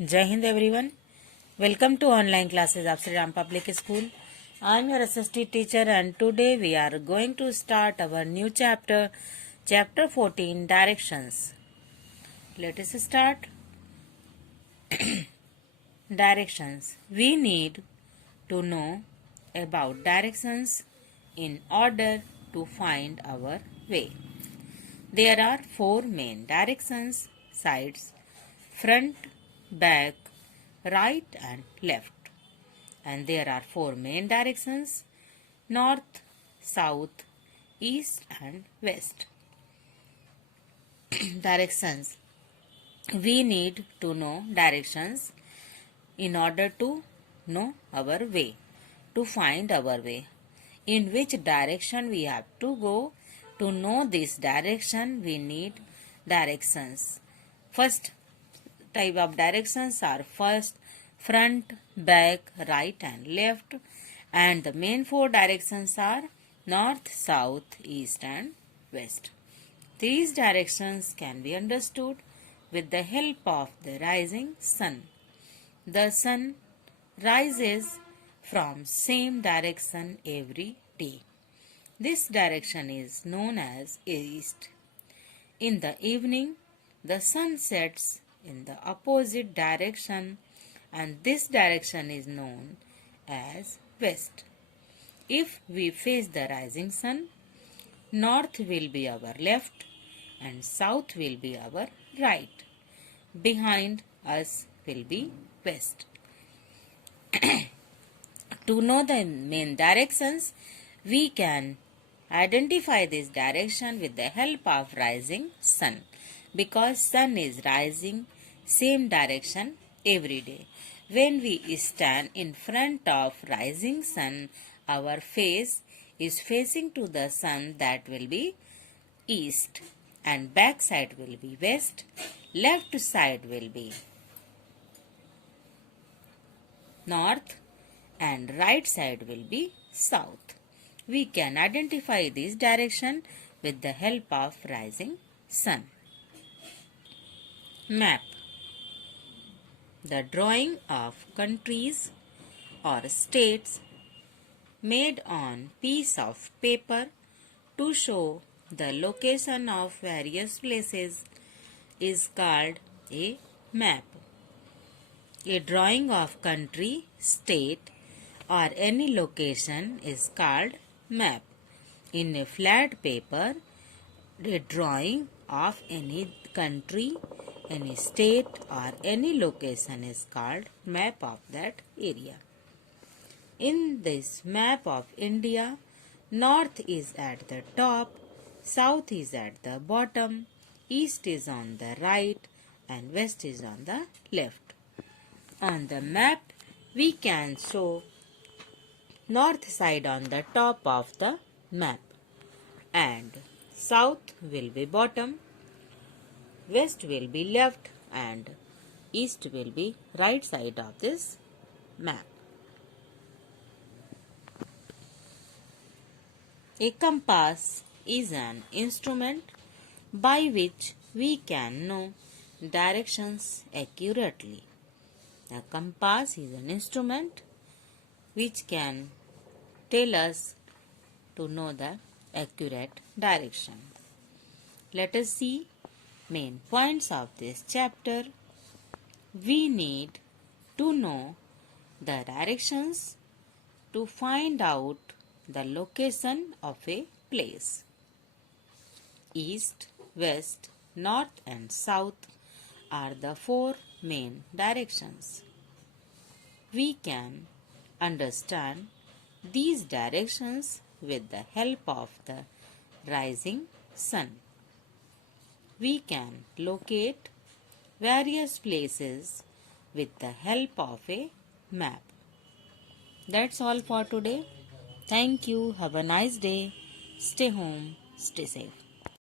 Jai Hind everyone, welcome to online classes of Sri Ram Public School. I am your assistant teacher and today we are going to start our new chapter, chapter 14, directions. Let us start. Directions. We need to know about directions in order to find our way. There are four main directions: sides, front, back, right and left. And there are four main directions: north, south, east and west. Directions. We need to know directions in order to know our way, to find our way. In which direction we have to go. To know this direction, we need directions. First type of directions are first, front, back, right and left. And the main four directions are north, south, east and west. These directions can be understood with the help of the rising sun. The sun rises from same direction every day. This direction is known as east. In the evening, the sun sets in the opposite direction and this direction is known as west. If we face the rising sun, north will be our left and south will be our right. Behind us will be west. To know the main directions, we can identify this direction with the help of rising sun, because sun is rising same direction every day. When we stand in front of rising sun, our face is facing to the sun, that will be east, and back side will be west, left side will be north and right side will be south. We can identify this direction with the help of rising sun. Map. The drawing of countries or states made on piece of paper to show the location of various places is called a map. A drawing of country, state or any location is called map. In a flat paper, a drawing of any country, any state or any location is called map of that area. In this map of India, north is at the top, south is at the bottom, east is on the right and west is on the left. On the map, we can show north side on the top of the map and south will be bottom, west will be left and east will be right side of this map. A compass is an instrument by which we can know directions accurately. A compass is an instrument which can tell us to know the accurate direction. Let us see main points of this chapter. We need to know the directions to find out the location of a place. East, west, north and south are the four main directions. We can understand these directions with the help of the rising sun. We can locate various places with the help of a map. That's all for today. Thank you. Have a nice day. Stay home. Stay safe.